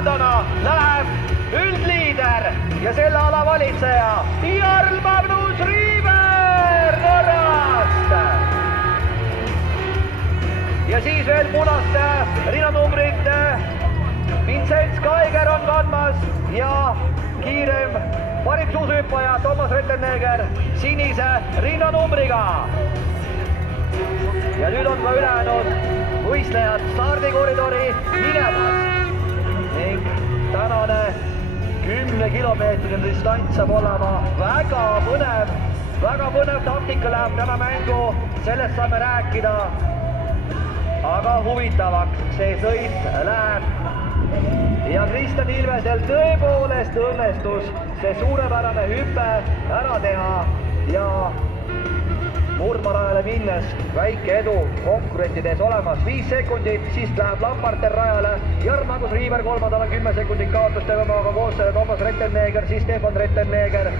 kolmandana läheb üldliider ja selle ala valitseja Jarl Magnus Riiber Norrast. ja siis veel punaste rinnanumbrit Vincent Skaiger on kandmas ja kiirem parim suusahüppaja Toomas Rettenegger sinise rinnanumbriga. ja nüüd on ka ülejäänud võistlejad stardikoridori minemas ning tänane 10-kilomeetrine distants saab olema väga põnev taktika läheb täna mängu, sellest saame rääkida. aga huvitavaks see sõit läheb ja Kristjan Ilvesel tõepoolest õnnestus see suurepärane hüpe ära teha ja murdmaarajale minnes väike edu konkurentides olemas 5 sekundit, siis läheb Lamparter rajale, Jarl Magnus Riiber kolmandale 10 sekundit kaotust temaga koos Toomas Rettenegger, siis Stefan Rettenegger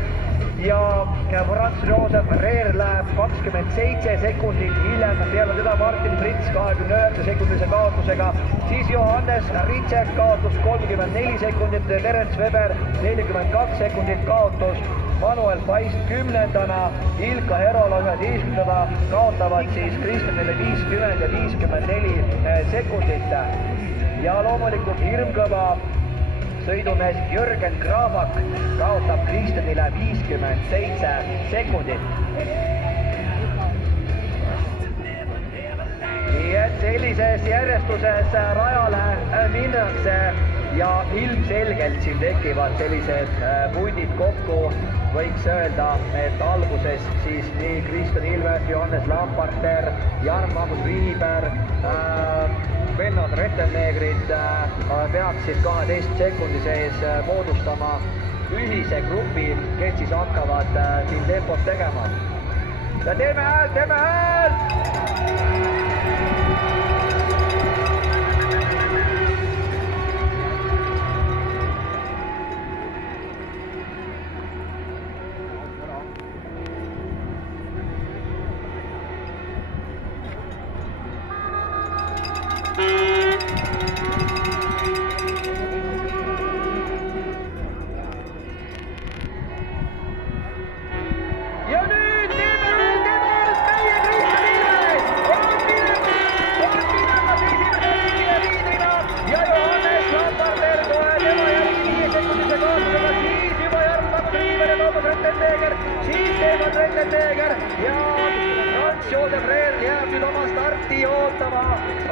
ja Franz Josef Reer läheb 27 sekundit hiljem, peale seda Martin Prits 29 sekundilise kaotusega, siis Johannes Ritschek kaotus 34 sekundit, Terence Weber 42 sekundit kaotus, Manuel Paist 10-ndana, Ilka Herola 11-ndana kaotavad siis Kristjanile 50 ja 54 sekundit. ja loomulikult hirmkõva sõidumees Jürgen Krabak kaotab Kristjanile 57 sekundit. nii et sellises järjestuses rajale minnakse ja ilmselgelt siin tekivad sellised pundid kokku. võiks öelda, et alguses siis nii Kristjan Ilves, Johannes Lamparter, Jarl Magnus Riiber, vennad Rettenegrid peaksid 12 sekundi sees moodustama ühise grupi, kes siis hakkavad siin tempot tegema. ja teeme häält, teeme häält! siis Stefan Rettenegger ja Franz Josef Reer jääb nüüd oma starti ootama,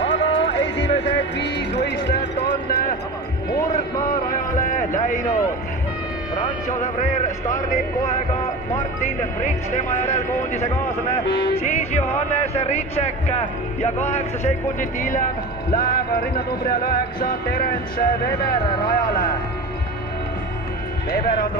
aga esimesed 5 võistlejat on murdmaarajale läinud. Franz Josef Reer stardib kohe ka Martin Prits, tema järel koondise kaaslane, siis Johannes Ritschek ja 8 sekundit hiljem läheb rinnanumbri 9 Terence Weber rajale. Weber on